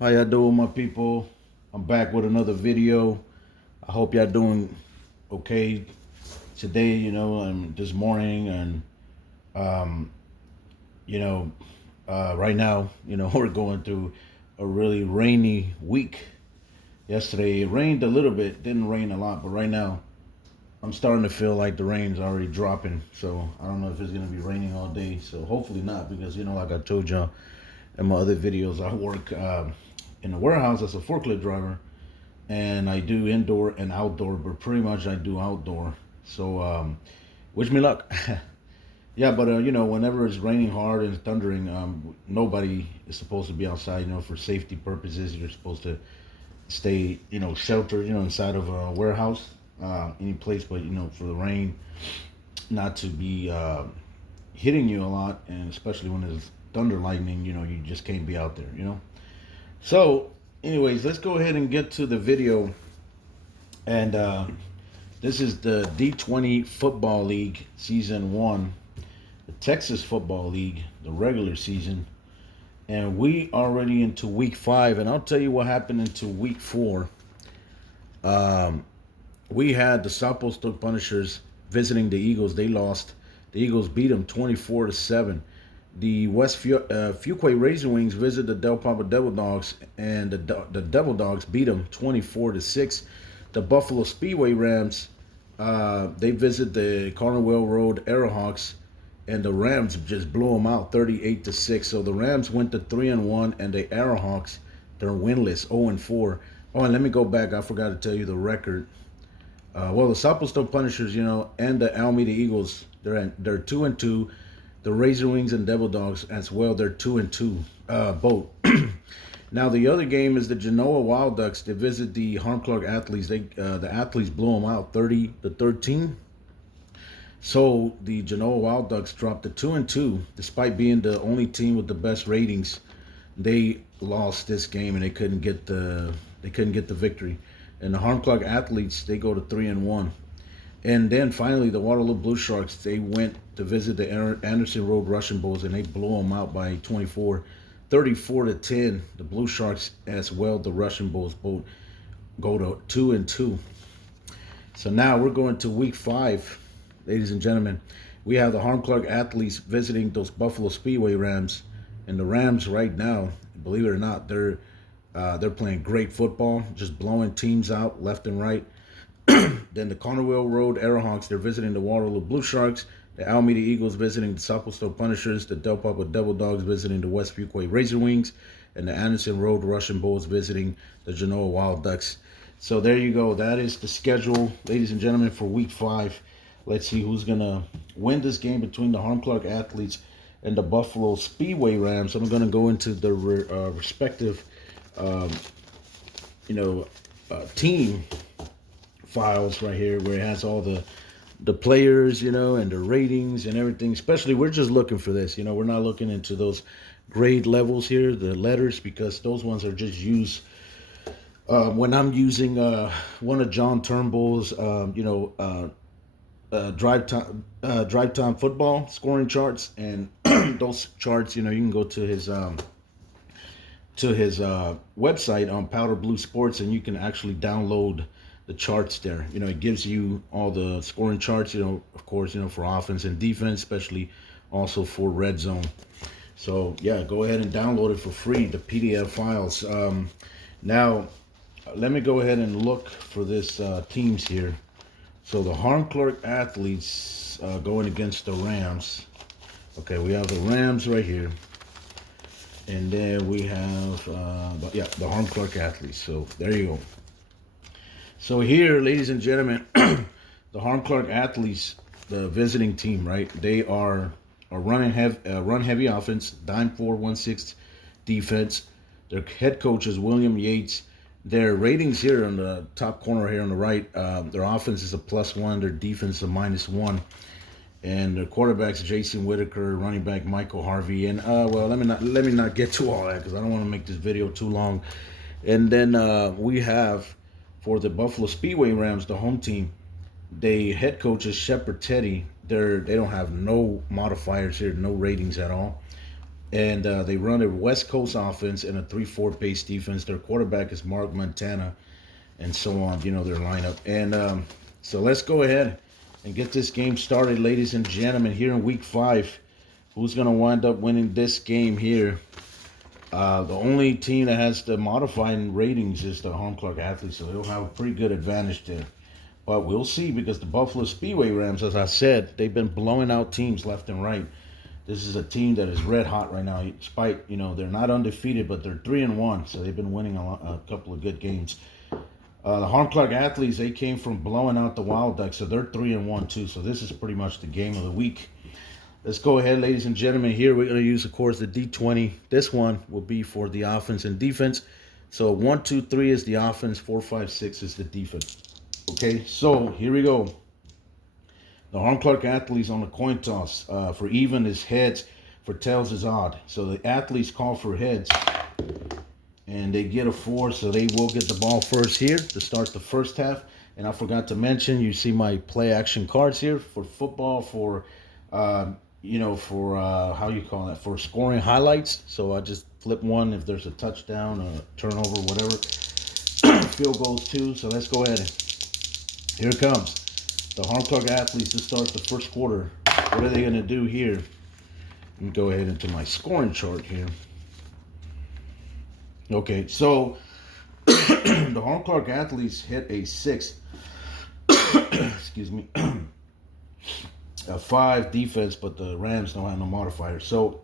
How y'all doing, my people? I'm back with another video. I hope y'all doing okay today. And this morning, and um, you know, right now, we're going through a really rainy week. Yesterday it rained a little bit, didn't rain a lot, but right now I'm starting to feel like the rain's already dropping. So I don't know if it's gonna be raining all day. So hopefully not, because like I told y'all in my other videos, I work in a warehouse as a forklift driver, and I do indoor and outdoor, but pretty much I do outdoor. So wish me luck. Yeah, but whenever it's raining hard and thundering, nobody is supposed to be outside. For safety purposes, you're supposed to stay, sheltered, inside of a warehouse, any place, but for the rain not to be hitting you a lot, and especially when there's thunder lightning, you just can't be out there. So, anyways, let's go ahead and get to the video. And this is the D20 Football League Season 1, the Texas Football League, the regular season. And we already into week 5. And I'll tell you what happened into week 4. Um, we had the Southpole Stoke Punishers visiting the Eagles. They lost. The Eagles beat them 24-7. The West Fuquay Razor Wings visit the Del Papa Devil Dogs, and the Devil Dogs beat them 24-6. The Buffalo Speedway Rams, they visit the Carnival Road Arrowhawks, and the Rams just blew them out 38-6. So the Rams went to 3-1, and the Arrowhawks, they're winless, 0-4. Oh, and let me go back. I forgot to tell you the record. The Southpole Stoke Punishers, and the Alameda Eagles, they're 2-2. The Razor Wings and Devil Dogs as well, they're 2-2, both. Now the other game is the Genoa Wild Ducks. They visit the Harm Clark Athletes. The Athletes blew them out 30-13. So the Genoa Wild Ducks dropped to 2-2, despite being the only team with the best ratings. They lost this game, and they couldn't get the victory. And the Harm Clark Athletes, they go to 3-1. And then finally, the Waterloo Blue Sharks, they went to visit the Anderson Road Russian Bulls, and they blew them out by 34-10. The Blue Sharks as well, the Russian Bulls, both go to 2-2. So now we're going to week 5, ladies and gentlemen. We have the Harm Clark Athletes visiting those Buffalo Speedway Rams. And the Rams right now, believe it or not, they're playing great football, just blowing teams out left and right. Then the Carnival Road Arrowhawks, they're visiting the Waterloo Blue Sharks. The Alameda Eagles visiting the Southpole Stoke Punishers. The Del Papa Devil Dogs visiting the West Fuquay Razor Wings. And the Anderson Road Russian Bulls visiting the Genoa Wild Ducks. So there you go. That is the schedule, ladies and gentlemen, for week 5. Let's see who's going to win this game between the Harm Clark Athletes and the Buffalo Speedway Rams. I'm going to go into the respective, team files right here, where it has all the players, and the ratings and everything. Especially, we're just looking for this. We're not looking into those grade levels here, the letters, because those ones are just used when I'm using one of John Turnbull's, drive time football scoring charts, and those charts, you can go to his website on Powder Blue Sports, and you can actually download the charts there. It gives you all the scoring charts, of course, for offense and defense, especially also for red zone. So yeah, go ahead and download it for free, the PDF files. Now, let me go ahead and look for this teams here. So the Harm Clark Athletes going against the Rams. Okay, we have the Rams right here. And then we have, the Harm Clark Athletes. So there you go. So here, ladies and gentlemen, the Harm Clark Athletes, the visiting team, right? They are a run heavy offense, dime 4-1-6 defense. Their head coach is William Yates. Their ratings here on the top corner here on the right, their offense is a +1, their defense is a -1. And their quarterbacks, Jason Whitaker, running back Michael Harvey, and let me not get to all that, because I don't want to make this video too long. And then we have, for the Buffalo Speedway Rams, the home team, the head coach is Shepard Teddy. They don't have no modifiers here, no ratings at all. And they run a West Coast offense and a 3-4 base defense. Their quarterback is Mark Montana, and so on, their lineup. And so let's go ahead and get this game started, ladies and gentlemen, here in week 5. Who's going to wind up winning this game here? The only team that has the modifying ratings is the Home Clark Athletes, so they'll have a pretty good advantage there. But we'll see, because the Buffalo Speedway Rams, as I said, they've been blowing out teams left and right. This is a team that is red hot right now. Despite, they're not undefeated, but they're 3-1, so they've been winning a couple of good games. The Harm Clark Athletes, they came from blowing out the Wild Ducks, so they're 3-1 too. So this is pretty much the game of the week. Let's go ahead, ladies and gentlemen. Here we're going to use, of course, the D20. This one will be for the offense and defense. So 1, 2, 3 is the offense. 4, 5, 6 is the defense. Okay, so here we go. The Harm Clark Athletes on the coin toss. For even is heads, for tails is odd. So the athletes call for heads, and they get a 4, so they will get the ball first here to start the first half. And I forgot to mention, you see my play action cards here for football, for how you call that, for scoring highlights. So I just flip one if there's a touchdown, a turnover, whatever. Field goals too. So let's go ahead. Here it comes. The Harm Clark Athletes to start the first quarter. What are they going to do here? Let me go ahead into my scoring chart here. Okay, so the Harm Clark Athletes hit a 6. Excuse me. A 5 defense, but the Rams don't have no modifier. So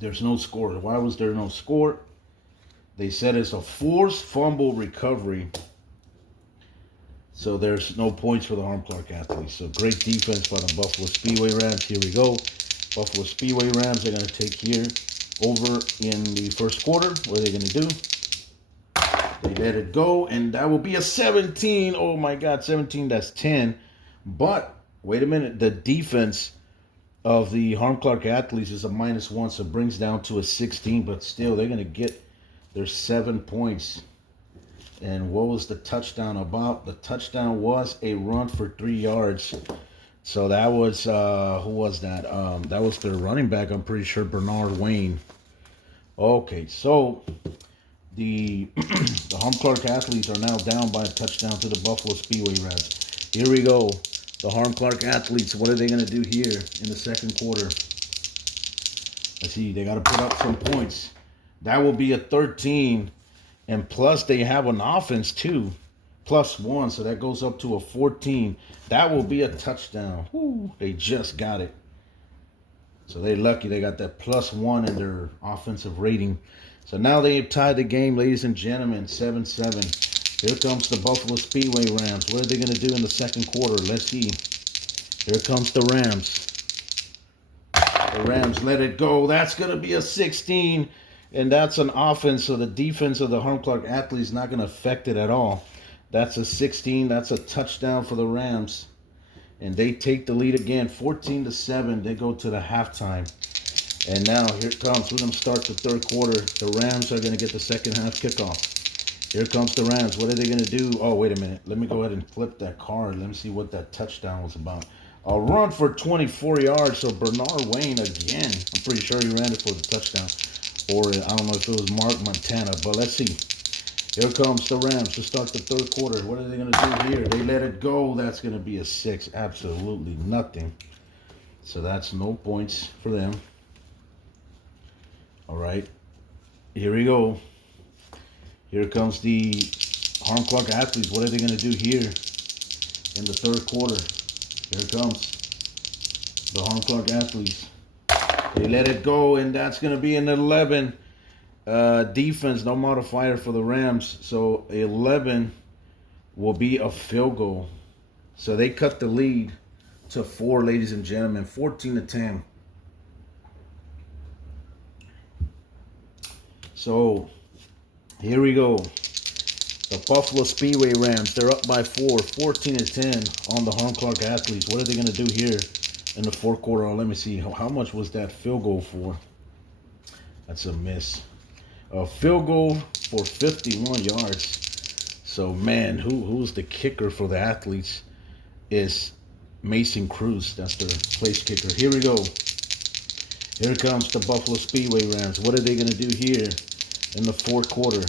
there's no score. Why was there no score? They said it's a forced fumble recovery. So there's no points for the Harm Clark Athletes. So great defense by the Buffalo Speedway Rams. Here we go. Buffalo Speedway Rams are going to take here over in the first quarter. What are they going to do? They let it go, and that will be a 17. Oh my God, 17, that's 10. But wait a minute, the defense of the Harm Clark Athletes is a -1, so it brings down to a 16, but still they're going to get their 7 points. And what was the touchdown about? The touchdown was a run for 3 yards. So that was, who was that? That was their running back, I'm pretty sure, Bernard Wayne. Okay, so the Harm Clark Athletes are now down by a touchdown to the Buffalo Speedway Rams. Here we go. The Harm Clark Athletes, what are they going to do here in the second quarter? Let's see, they got to put up some points. That will be a 13. And plus, they have an offense, too. +1, so that goes up to a 14. That will be a touchdown. Woo, they just got it. So they're lucky they got that +1 in their offensive rating. So now they've tied the game, ladies and gentlemen, 7-7. Here comes the Buffalo Speedway Rams. What are they going to do in the second quarter? Let's see. Here comes the Rams. The Rams let it go. That's going to be a 16. And that's an offense, so the defense of the Harm Clark Athletes is not going to affect it at all. That's a 16. That's a touchdown for the Rams. And they take the lead again, 14-7. They go to the halftime. And now here it comes. We're going to start the third quarter. The Rams are going to get the second half kickoff. Here comes the Rams. What are they going to do? Oh, wait a minute. Let me go ahead and flip that card. Let me see what that touchdown was about. A run for 24 yards. So Bernard Wayne again. I'm pretty sure he ran it for the touchdown. Or I don't know if it was Mark Montana. But let's see. Here comes the Rams to start the third quarter. What are they going to do here? They let it go. That's going to be a 6. Absolutely nothing. So that's no points for them. All right. Here we go. Here comes the Harm Clark Athletes. What are they going to do here in the third quarter? Here it comes. The Harm Clark Athletes. They let it go, and that's going to be an 11. Defense, no modifier for the Rams. So 11 will be a field goal. So they cut the lead to 4, ladies and gentlemen. 14-10. So here we go. The Buffalo Speedway Rams, they're up by 4, 14-10 on the Harm Clark Athletes. What are they going to do here in the fourth quarter? Oh, let me see. How much was that field goal for? That's a miss. A field goal for 51 yards. So, man, who's the kicker for the Athletes is Mason Cruz. That's their place kicker. Here we go. Here comes the Buffalo Speedway Rams. What are they going to do here in the fourth quarter?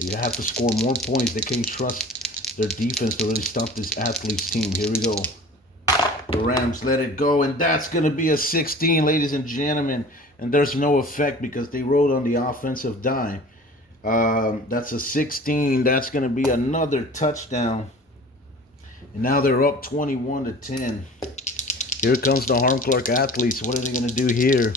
You have to score more points. They can't trust their defense to really stop this Athletes team. Here we go. The Rams let it go, and that's going to be a 16, ladies and gentlemen. And there's no effect because they rolled on the offensive dime. That's a 16. That's going to be another touchdown. And now they're up 21-10. Here comes the Harm Clark Athletes. What are they going to do here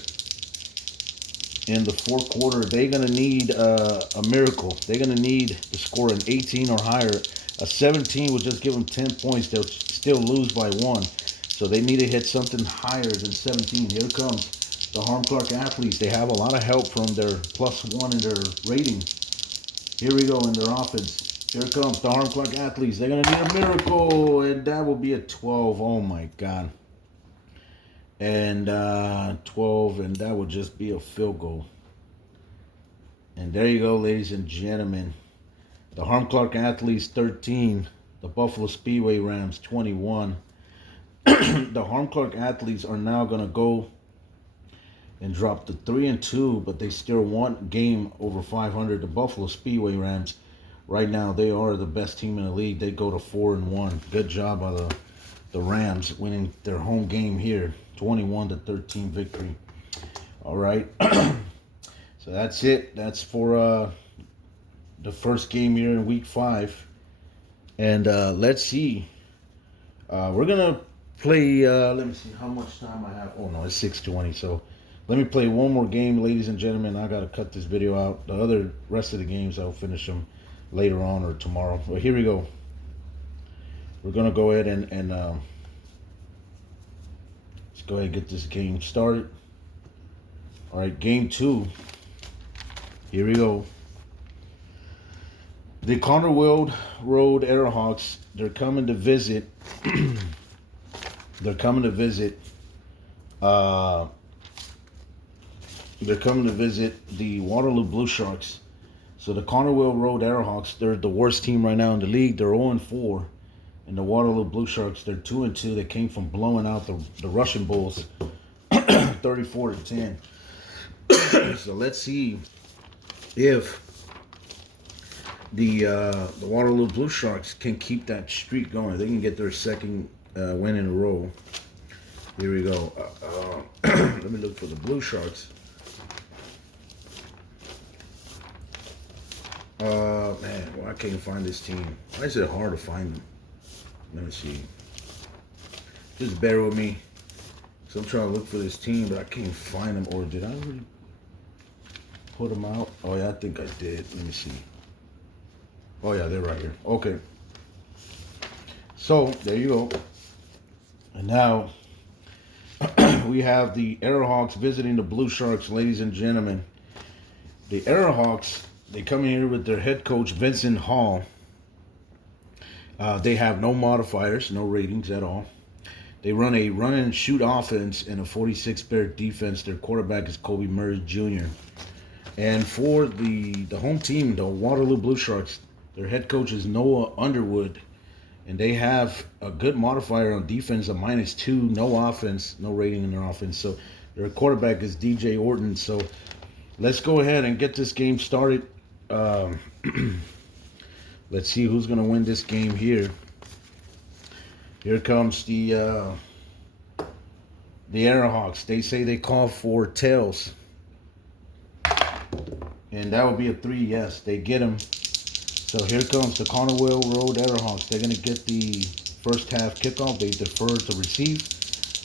in the fourth quarter? They're going to need a miracle. They're going to need to score an 18 or higher. A 17 will just give them 10 points. They'll still lose by 1. So they need to hit something higher than 17. Here comes the Harm Clark Athletes. They have a lot of help from their +1 in their rating. Here we go in their offense. Here comes the Harm Clark Athletes. They're going to need a miracle, and that will be a 12. Oh, my God. And 12, and that would just be a field goal. And there you go, ladies and gentlemen. The Harm Clark Athletes 13, the Buffalo Speedway Rams 21. The Harm Clark Athletes are now going to go and drop to 3-2, but they still want game over 500. The Buffalo Speedway Rams, right now, they are the best team in the league. They go to 4-1. Good job by the Rams winning their home game here, 21-13 victory. All right, so that's it. That's for the first game here in Week 5, and let's see. We're gonna play. Let me see how much time I have. Oh no, it's 6:20. So let me play one more game, ladies and gentlemen. I gotta cut this video out. The rest of the games, I'll finish them later on or tomorrow. But here we go. We're gonna go ahead and let's go ahead and get this game started. All right, game 2. Here we go. The Connerville Road Airhawks. They're coming to visit. They're coming to visit the Waterloo Blue Sharks. So the Connerville Road Airhawks, they're the worst team right now in the league. They're 0-4. And the Waterloo Blue Sharks, they're 2-2. They came from blowing out the Russian Bulls 34-10. So let's see if the Waterloo Blue Sharks can keep that streak going. They can get their second win in a row. Here we go. Let me look for the Blue Sharks. Man, well, I can't find this team. Why is it hard to find them? Let me see. Just bear with me. So I'm trying to look for this team, but I can't find them. Or did I really put them out? Oh, yeah, I think I did. Let me see. Oh, yeah, they're right here. Okay. So, there you go. And now, we have the Airhawks visiting the Blue Sharks, ladies and gentlemen. The Airhawks, they come in here with their head coach, Vincent Hall. They have no modifiers, no ratings at all. They run a run-and-shoot offense and a 46-pair defense. Their quarterback is Kobe Murray Jr. And for the home team, the Waterloo Blue Sharks, their head coach is Noah Underwood. And they have a good modifier on defense, a -2, no offense, no rating in their offense. So their quarterback is DJ Orton. So let's go ahead and get this game started. Let's see who's going to win this game here. Here comes the Airhawks. They say they call for tails. And that would be a 3, yes. They get them. So here comes the Connerville Road Airhawks. They're going to get the first half kickoff. They defer to receive.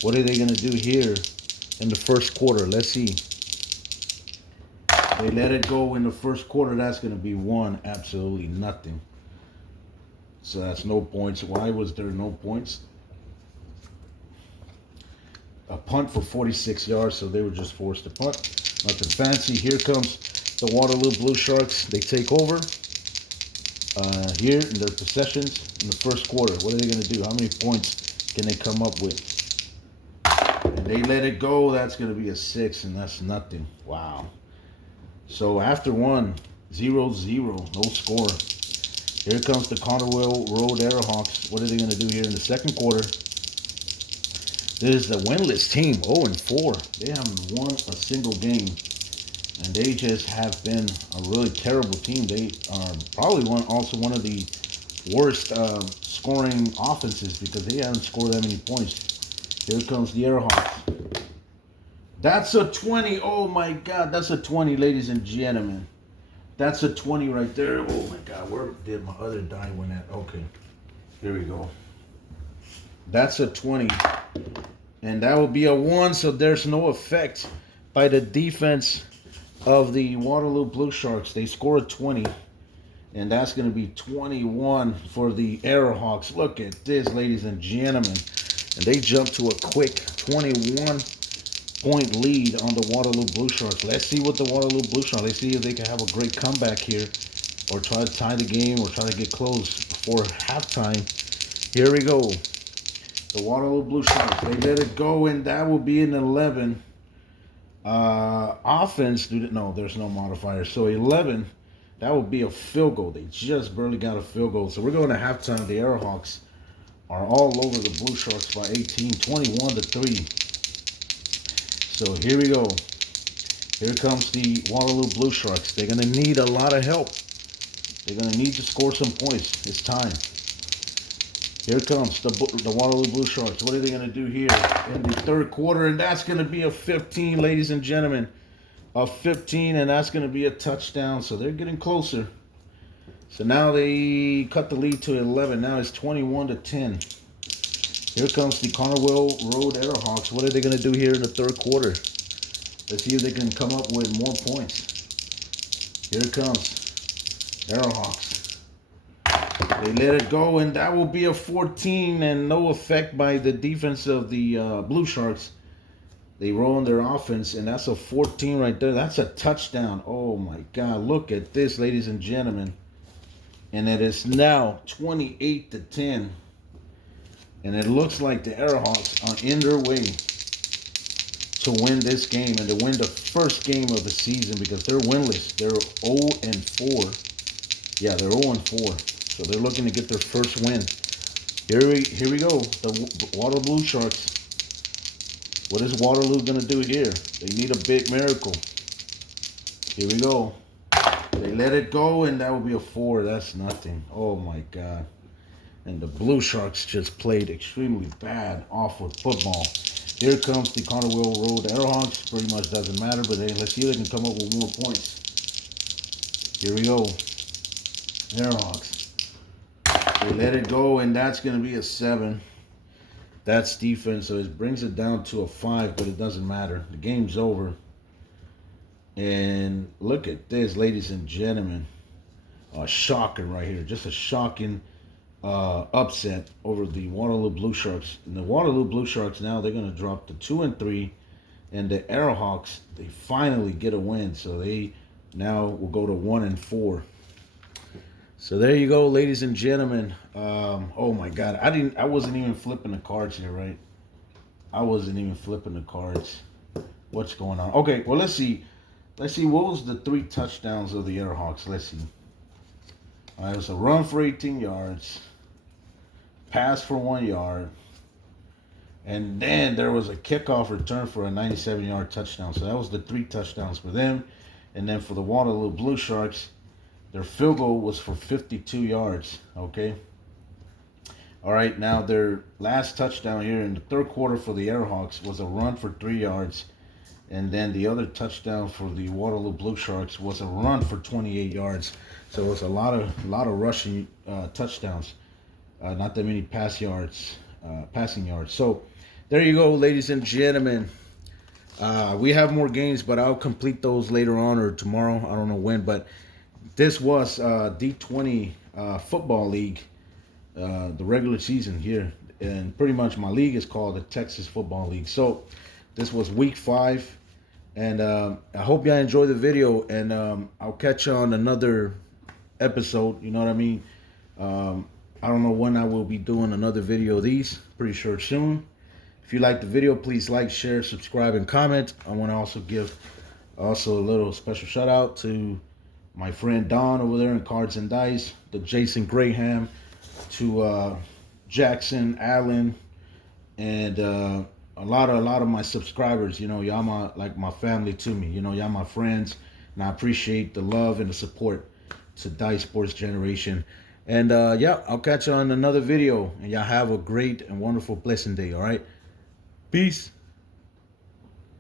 What are they going to do here in the first quarter? Let's see. They let it go in the first quarter. That's going to be 1. Absolutely nothing. So that's no points. Why was there no points? A punt for 46 yards, so they were just forced to punt. Nothing fancy. Here comes the Waterloo Blue Sharks. They take over here in their possessions in the first quarter. What are they going to do? How many points can they come up with? And they let it go. That's going to be a 6, and that's nothing. Wow. So after 1, 0-0, no score. Here comes the Connerville Road Airhawks. What are they going to do here in the second quarter? This is a winless team, 0-4. They haven't won a single game. And they just have been a really terrible team. They are probably also one of the worst scoring offenses because they haven't scored that many points. Here comes the Airhawks. That's a 20. Oh my God, that's a 20, ladies and gentlemen. That's a 20 right there. Oh my God, where did my other die went at? Okay, here we go. That's a 20. And that will be a 1, so there's no effect by the defense of the Waterloo Blue Sharks. They score a 20. And that's going to be 21 for the Airhawks. Look at this, ladies and gentlemen. And they jump to a quick 21-point lead on the Waterloo Blue Sharks. Let's see what the Waterloo Blue Sharks, let's see if they can have a great comeback here or try to tie the game or try to get close before halftime. Here we go. The Waterloo Blue Sharks, they let it go, and that will be an 11. Offense, no, there's no modifier. So 11. That would be a field goal. They just barely got a field goal. So we're going to halftime. The Airhawks are all over the Blue Sharks by 18, 21-3. So here we go. Here comes the Waterloo Blue Sharks. They're going to need a lot of help. They're going to need to score some points. It's time. Here comes the Waterloo Blue Sharks. What are they going to do here in the third quarter? And that's going to be a 15, ladies and gentlemen. A 15, and that's going to be a touchdown. So they're getting closer. So now they cut the lead to 11. Now it's 21-10. Here comes the Carnival Road Airhawks. What are they going to do here in the third quarter? Let's see if they can come up with more points. Here it comes. Airhawks. They let it go, and that will be a 14, and no effect by the defense of the Blue Sharks. They roll on their offense, and that's a 14 right there. That's a touchdown. Oh, my God. Look at this, ladies and gentlemen. And it is now 28-10. And it looks like the Airhawks are in their way to win this game and to win the first game of the season because they're winless. They're 0-4. Yeah, they're 0-4. So they're looking to get their first win. Here we go. The Waterloo Blue Sharks. What is Waterloo going to do here? They need a big miracle. Here we go. They let it go, and that will be a 4. That's nothing. Oh, my God. And the Blue Sharks just played extremely bad, awful football. Here comes the Carnival Road Airhawks. Pretty much doesn't matter, but hey, let's see if they can come up with more points. Here we go. Airhawks. They let it go, and that's going to be a 7. That's defense, so it brings it down to a 5, but it doesn't matter. The game's over. And look at this, ladies and gentlemen. A shocker right here. Just a shocking upset over the Waterloo Blue Sharks. And the Waterloo Blue Sharks now, they're going to drop to 2-3. And the Airhawks, they finally get a win. So they now will go to 1-4. So there you go, ladies and gentlemen. Oh my God, I wasn't even flipping the cards here, right? I wasn't even flipping the cards. What's going on? Okay, well let's see. Let's see what was the 3 touchdowns of the Airhawks. Let's see. All right, it was a run for 18 yards, pass for 1 yard, and then there was a kickoff return for a 97-yard touchdown. So that was the 3 touchdowns for them, and then for the Waterloo Blue Sharks. Their field goal was for 52 yards, okay? All right, now their last touchdown here in the third quarter for the Airhawks was a run for 3 yards. And then the other touchdown for the Waterloo Blue Sharks was a run for 28 yards. So it was a lot of rushing touchdowns, not that many passing yards. So there you go, ladies and gentlemen. We have more games, but I'll complete those later on or tomorrow. I don't know when, but this was D20 Football League, the regular season here. And pretty much my league is called the Texas Football League. So this was week 5. And I hope y'all enjoy the video. And I'll catch you on another episode. You know what I mean? I don't know when I will be doing another video of these. Pretty sure soon. If you like the video, please like, share, subscribe, and comment. I want to also give a little special shout out to my friend Don over there in Cards and Dice, the Jason Graham, to Jackson Allen, and a lot of my subscribers, you know, y'all my family to me. You know, y'all my friends, and I appreciate the love and the support to Dice Sports Generation. And yeah, I'll catch you on another video, and y'all have a great and wonderful blessing day. All right, peace.